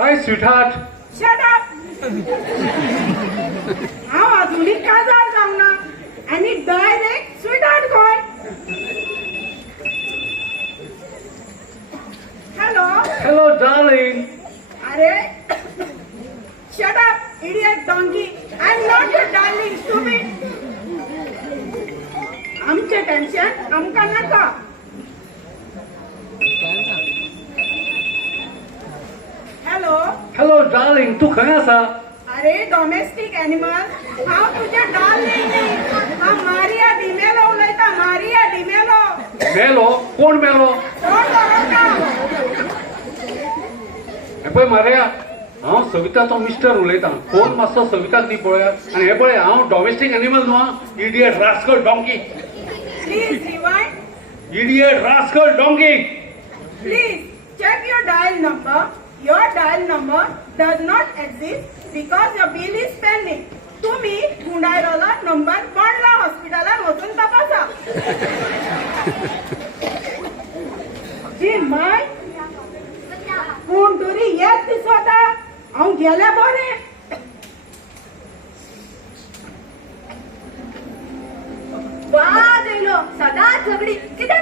Hi, sweetheart. Shut up. हांव अजुनी काजार जावना आनी डायरेक्ट स्वीटार्ट गोय. हॅलो. Hello, darling. अरे shut up, idiot donkey. I'm not your darling, stupid. आमचे टेन्शन आमकां नाका. हॅलो. Hello, darling. तू खंय आसा? अरे डोमेस्टिक एनिमल हांव तुजे डार्लिंग न्ही. हांव मारिया डिमेलो उलयता. मारिया डिमेलो. मेलो? कोण मेलो? कोण बरोवता? हे पळय मारया, हांव सविताचो मिस्टर उलयतां. फोन मातसो सविताक दी पळयात. आनी हे पळय हांव डोमेस्टिक एनिमल न्हू आं. Idiot rascal donkey. Please rewind. Idiot rascal donkey. Please check your dial number. Your dial number does not exist because your bill is pending. तुम्ही गुंडायरोला नंबर पडला हॉस्पिटलात वचून तपासा. जी माय कोण तरी येत दिसता. हांव गेले बरें. वाज येयलो सदांच झगडी. कितें